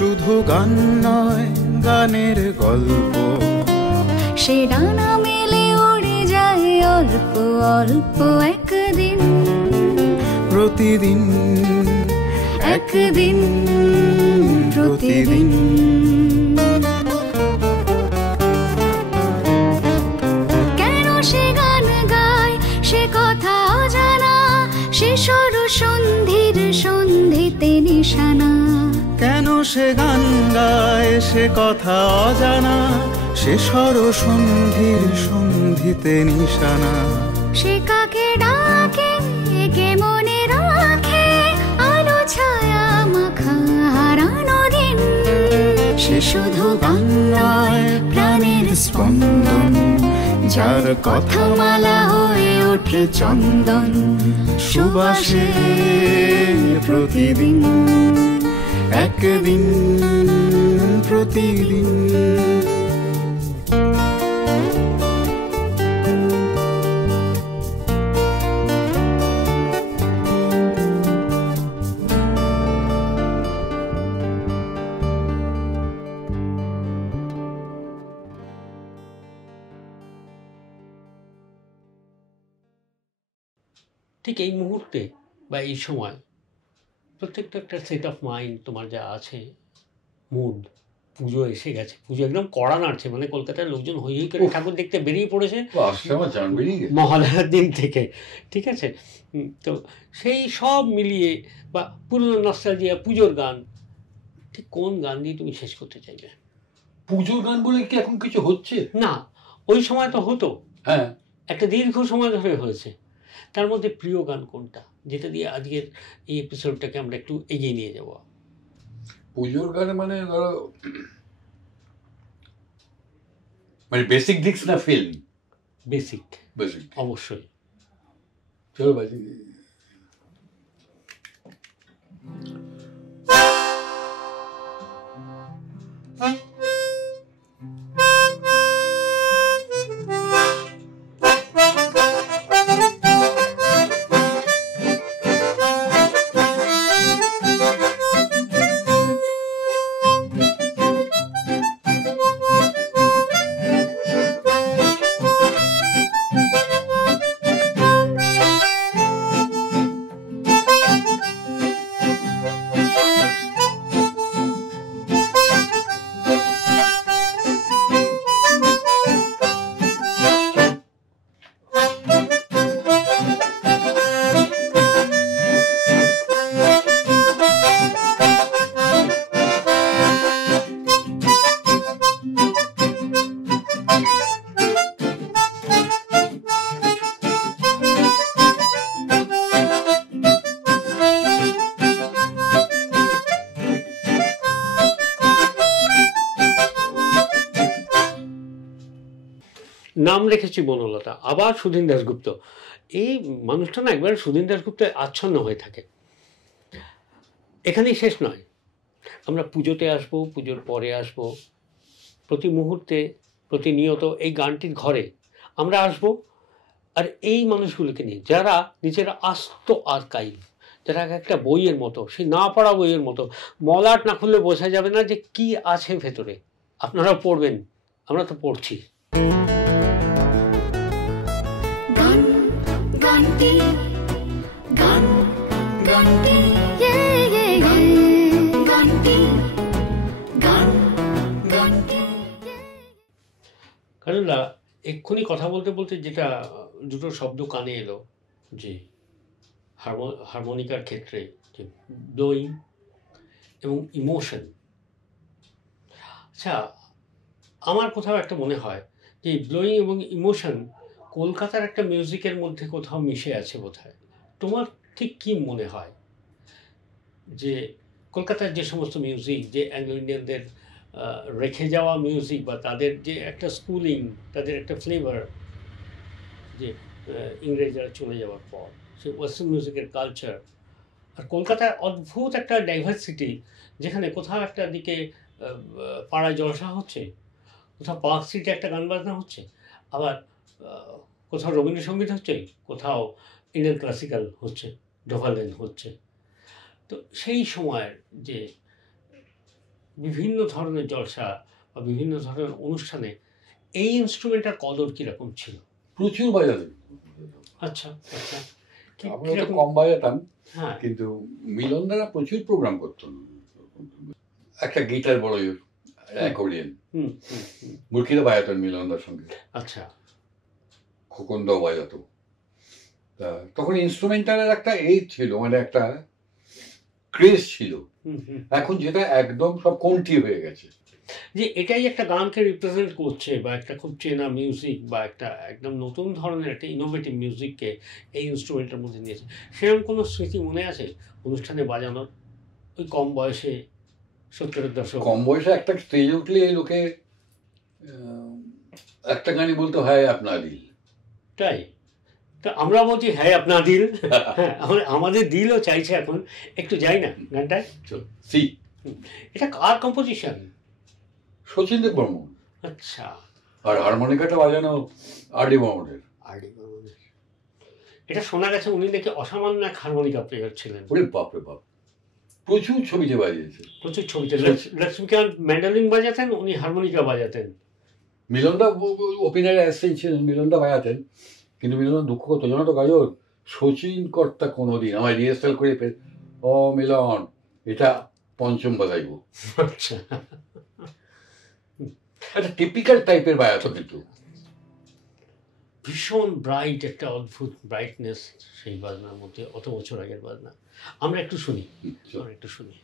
শুধু গান নয়, গানের গল্প। সে ডানা মেলে উড়ে যায় অল্প অল্প একদিন, প্রতিদিন একদিন প্রতিদিন। কেন সে গান গায় সে কথা অজানা, সে সর সন্ধির সন্ধিতে নিশানা। কেন সে গান গায় সে কথা অজানা, সে সর সন্ধির সন্ধিতে নিশানা। সে কাকে ডাকে কে মনে রাখে, আলো ছায়া মাখা হারানো দিন। সে শুধু গান নয়, প্রাণের স্পন্দন, যার কথা মালা হয়ে ওঠে চন্দন সুবাসে প্রতিদিন, একদিন প্রতিদিন। ঠিক এই মুহূর্তে বা এই সময় প্রত্যেকটা একটা সেট অফ মাইন্ড তোমার যা আছে, মুড। পুজো এসে গেছে, পুজো একদম কড়া নাড়ছে, মানে কলকাতার লোকজন হই হই করে ঠাকুর দেখতে বেরিয়ে পড়েছে মহালয়ার দিন থেকে, ঠিক আছে? তো সেই সব মিলিয়ে বা পুরনো নস্টালজিয়া, পুজোর গান, ঠিক কোন গান দিয়ে তুমি শেষ করতে চাইবে? পুজোর গান বলে কি এখন কিছু হচ্ছে না? ওই সময় তো হতো, হ্যাঁ, একটা দীর্ঘ সময় ধরে হয়েছে। তার মধ্যে প্রিয় গান কোনটা, যেটা দিয়ে আজকের এই এপিসোডটাকে আমরা একটু এগিয়ে নিয়ে যাব? পুজোর গানে মানে ধরো মানে বেসিক দিকস না ফিল্ম? বেসিক, বেসিক অবশ্যই। চলো বাজি। নাম রেখেছি বনলতা, আবার সুধীন দাশগুপ্ত। এই মানুষটা না একবার সুধীন দাশগুপ্তে আচ্ছন্ন হয়ে থাকে। এখানেই শেষ নয়, আমরা পুজোতে আসবো, পুজোর পরে আসবো, প্রতি মুহূর্তে প্রতিনিয়ত এই গানটির ঘরে আমরা আসব। আর এই মানুষগুলোকে নিয়ে যারা নিজের আস্ত আর্কাইভ, যারা একটা বইয়ের মতো, সেই না পড়া বইয়ের মতো, মলাট না খুললে বোঝা যাবে না যে কি আছে ভেতরে। আপনারা পড়বেন, আমরা তো পড়ছি। কারণ এক্ষুনি কথা বলতে বলতে যেটা দুটো শব্দ কানে এলো, যে হারমোনিকার ক্ষেত্রে যে ব্লোয়িং এবং ইমোশন। আচ্ছা, আমার কোথাও একটা মনে হয় যে ব্লোয়িং এবং ইমোশন কলকাতার একটা মিউজিকের মধ্যে কোথাও মিশে আছে বোধহয়। তোমার ঠিক কি মনে হয় যে কলকাতার যে সমস্ত মিউজিক, যে অ্যাংলো ইন্ডিয়ানদের রেখে যাওয়া মিউজিক, বা তাদের যে একটা স্কুলিং, তাদের একটা ফ্লেভার, যে ইংরেজরা চলে যাওয়ার পর সে ওয়েস্টার্ন মিউজিকের কালচার, আর কলকাতায় অদ্ভুত একটা ডাইভার্সিটি, যেখানে কোথাও একটা দিকে পাড়ায় জলসা হচ্ছে, কোথাও পার্ক স্ট্রিটে একটা গান বাজনা হচ্ছে, আবার কোথাও রবীন্দ্রসঙ্গীত হচ্ছে, কোথাও ইন্ডিয়ান ক্লাসিক্যাল হচ্ছে, ডোভালেন হচ্ছে। তো সেই সময়ের যে বিভিন্ন ধরনের জলসা বা বিভিন্ন ধরনের অনুষ্ঠানে এই ইনস্ট্রুমেন্টের কদর কীরকম ছিল? প্রচুর বাজাতে। আচ্ছা আচ্ছা, আমরা তো কম বাজাতাম, হ্যাঁ, কিন্তু মিলনদারা প্রচুর প্রোগ্রাম করতেন। একটা গিটার বড় অ্যাকর্ডিয়ন মুরকিরা বাজাতেন মিলনদার সঙ্গে। আচ্ছা, খোকনদাও বাজাতো। তা তখন ইনস্ট্রুমেন্টালের একটা এই ছিল, মানে একটা ক্রেজ ছিল। এখন যেটা একদম সব কমটি হয়ে গেছে, যে এটাই একটা গানকে রিপ্রেজেন্ট করছে বা একটা খুব চেনা মিউজিক বা একটা একদম নতুন ধরনের একটা ইনোভেটিভ মিউজিককে এই ইনস্ট্রুমেন্টের মধ্যে নিয়েছে। সেরকম কোনো স্মৃতি মনে আছে অনুষ্ঠানে বাজানোর, ওই কম বয়সে 70-এর দশক? কম বয়সে একটা স্টেজে উঠলে লোকে একটা গানই বলতো, হ্যাঁ আপনার দিল। তাই? তা আমরা বলছি হ্যাঁ আপনার দিল, হ্যাঁ আমাদের দিলও চাইছে এখন একটু যাই না গানটায়। সি, এটা কার কম্পোজিশন? শচীন দেব বর্মন। আচ্ছা, আর হারমোনিকাটা বাজানো আর.ডি. বর্মনের। এটা শোনা গেছে উনি নাকি অসামান্য এক হারমোনিকা প্লেয়ার ছিলেন। ওরে বাপরে বাপ, প্রচুর ছবিতে বাজিয়েছে। প্রচুর ছবিতে লক্ষ্মীকান্ত ম্যান্ডোলিন বাজাতেন, উনি হারমোনিকা বাজাতেন। মিলনদা ওপেনারে অ্যাসিস্ট্যান্ট ছিলেন, মিলনদা বাজাতেন। কিন্তু মিলন দুঃখ করতো, জানো তো গাজর, শচীন কর্তা কোনোদিন আমায় রিহার্সাল করে ও মিলন এটা পঞ্চম বাজাইব। আচ্ছা, একটা টিপিক্যাল টাইপের বাজাতো, কিন্তু ভীষণ ব্রাইট, একটা অদ্ভুত ব্রাইটনেস সেই বাজনার মধ্যে, অত বছর আগের বাজনা। আমরা একটু শুনি, আমরা একটু শুনি।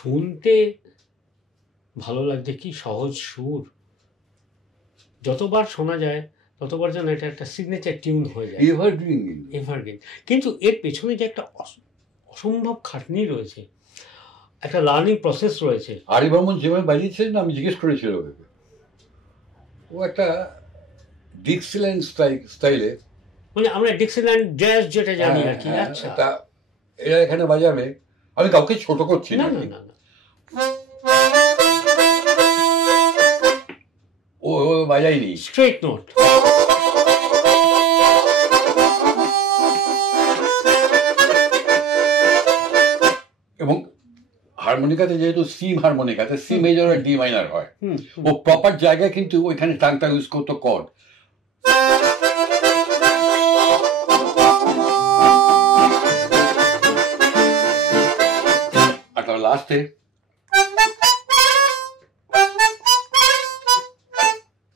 শুনতে ভালো লাগছে, কি সহজ সুর, যতবার শোনা যায় ততবার যেন এটা একটা সিগনেচার টিউন হয়ে যায়, এভারগ্রিন। কিন্তু এর পেছনে যে একটা অসম্ভব খাটনি রয়েছে, একটা লার্নিং প্রসেস রয়েছে। আর.ডি. বর্মন যেভাবে বাজিয়েছিলেন, আমি জিজ্ঞেস করেছিলাম ওকে, ও একটা ডিক্সিল্যান্ড স্টাইলে, মানে আমরা ডিক্সিল্যান্ড জ্যাজ যেটা জানি আর কি। আচ্ছা, এরা এখানে বাজাবে, আমি কাউকে ছোট করছি না, ও বাজাইনি স্ট্রেট নোট। এবং হারমোনিকাতে যেহেতু সি হারমোনিকাতে সি মেজর আর ডি মাইনার হয়, ও প্রপার জায়গায় কিন্তু ওইখানে টাংটা ইউজ করতো কর্ড। আর তার লাস্টে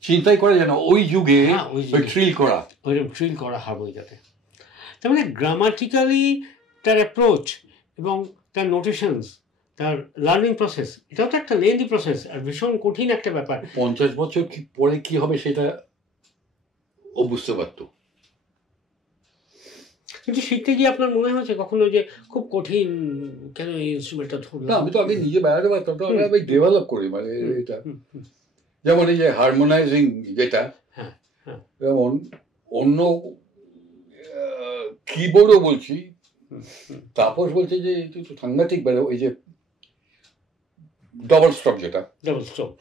চিন্তাই করে যেন ওই যুগে ট্রিল করা, ওইরকম ট্রিল করা হারমোনিকাতে। তার মানে গ্রামাটিক্যালি তার অ্যাপ্রোচ এবং তার নোটেশনস, তার লার্নিং প্রসেস, এটাও তো একটা লেন্দি প্রসেস আর ভীষণ কঠিন একটা ব্যাপার। 50 বছর পরে কি হবে সেটা ও বুঝতে পারতো। কিন্তু শিখতে গিয়ে আপনার মনে হয়েছে কখনো যে খুব কঠিন, কেন এই ইনস্ট্রুমেন্টটা ধরলাম? না, আমি তো আগে নিজে বেড়াতে পারতাম, তো আমি ডেভেলপ করি, মানে এটা যেমন এই যে হারমোনাইজিং যেটা, যেমন অন্য কিবোর্ডও বলছি, তাপস বলছে যে সাংঘাতিক বেড়ে, ওই যে ডবল স্ট্রোক, যেটা ডাবল স্ট্রোক,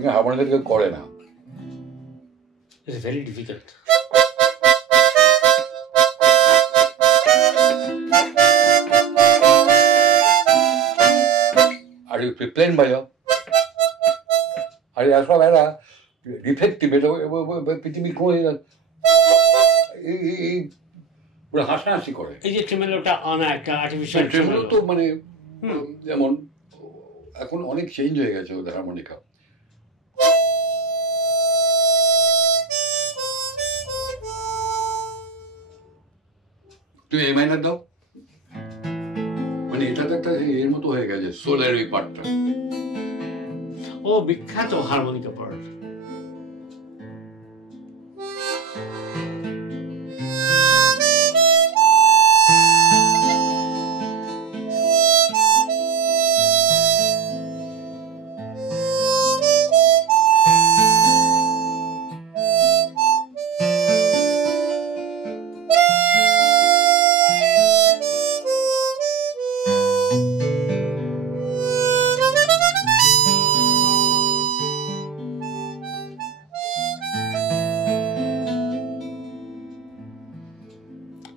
এখানে হারমোনিয়াম কেউ করে না। It's very difficult. R plane বাজাও, আর সব এরা ডিফেক্টিভ, এটা পৃথিবীর কোনো এই পুরো হাসাহাসি করে। এই যে ট্রেমেলোটা আনা একটা আর্টিফিশিয়াল ট্রেমেলো তো মানে যেমন এখন অনেক চেঞ্জ হয়ে গেছে ওদের হারমোনিকা। তুমি এ মাইনার দাও, মানে এটা তো একটা এর মতো হয়ে গেছে সোলের ওই পার্টটা। ও বিখ্যাত হারমোনিকা পার্ট।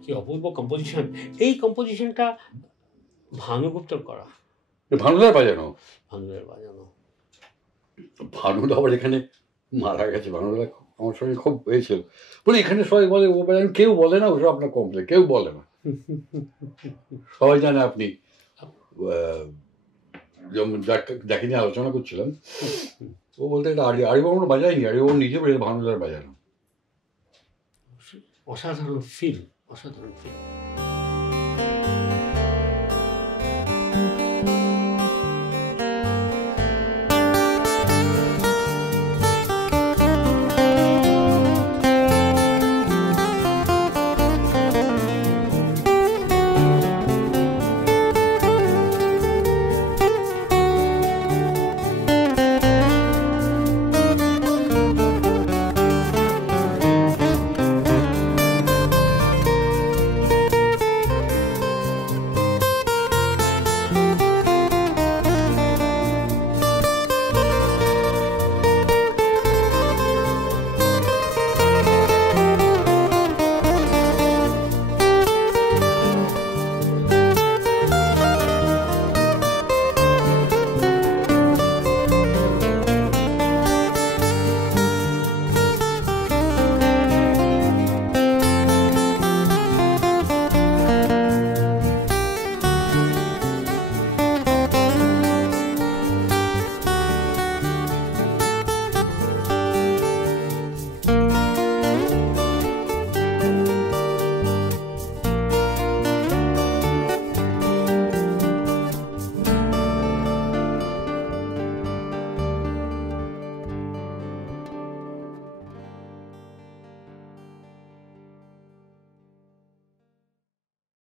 কি অপূর্ব কম্পোজিশন! এই কম্পোজিশনটা ভানুগুপ্তর করা, ভানুদার বাজানো, ভানুদের বাজানো। ভানুদা আবার এখানে মারা গেছে। ভানুদা আমার সঙ্গে খুব হয়েছিল বলে এখানে সবাই বলে ও বাজান, কেউ বলে না ওসব আপনার কমপ্লেন, কেউ বলে না, সবাই জানে আপনি যেমন যাকে নিয়ে আলোচনা করছিলাম ও বলতে এটা আরিবাবু বাজায়নি, আরিবাবু নিজে ভানুদার বাজানো। অসাধারণ ফিল, অসাধারণ ফিল।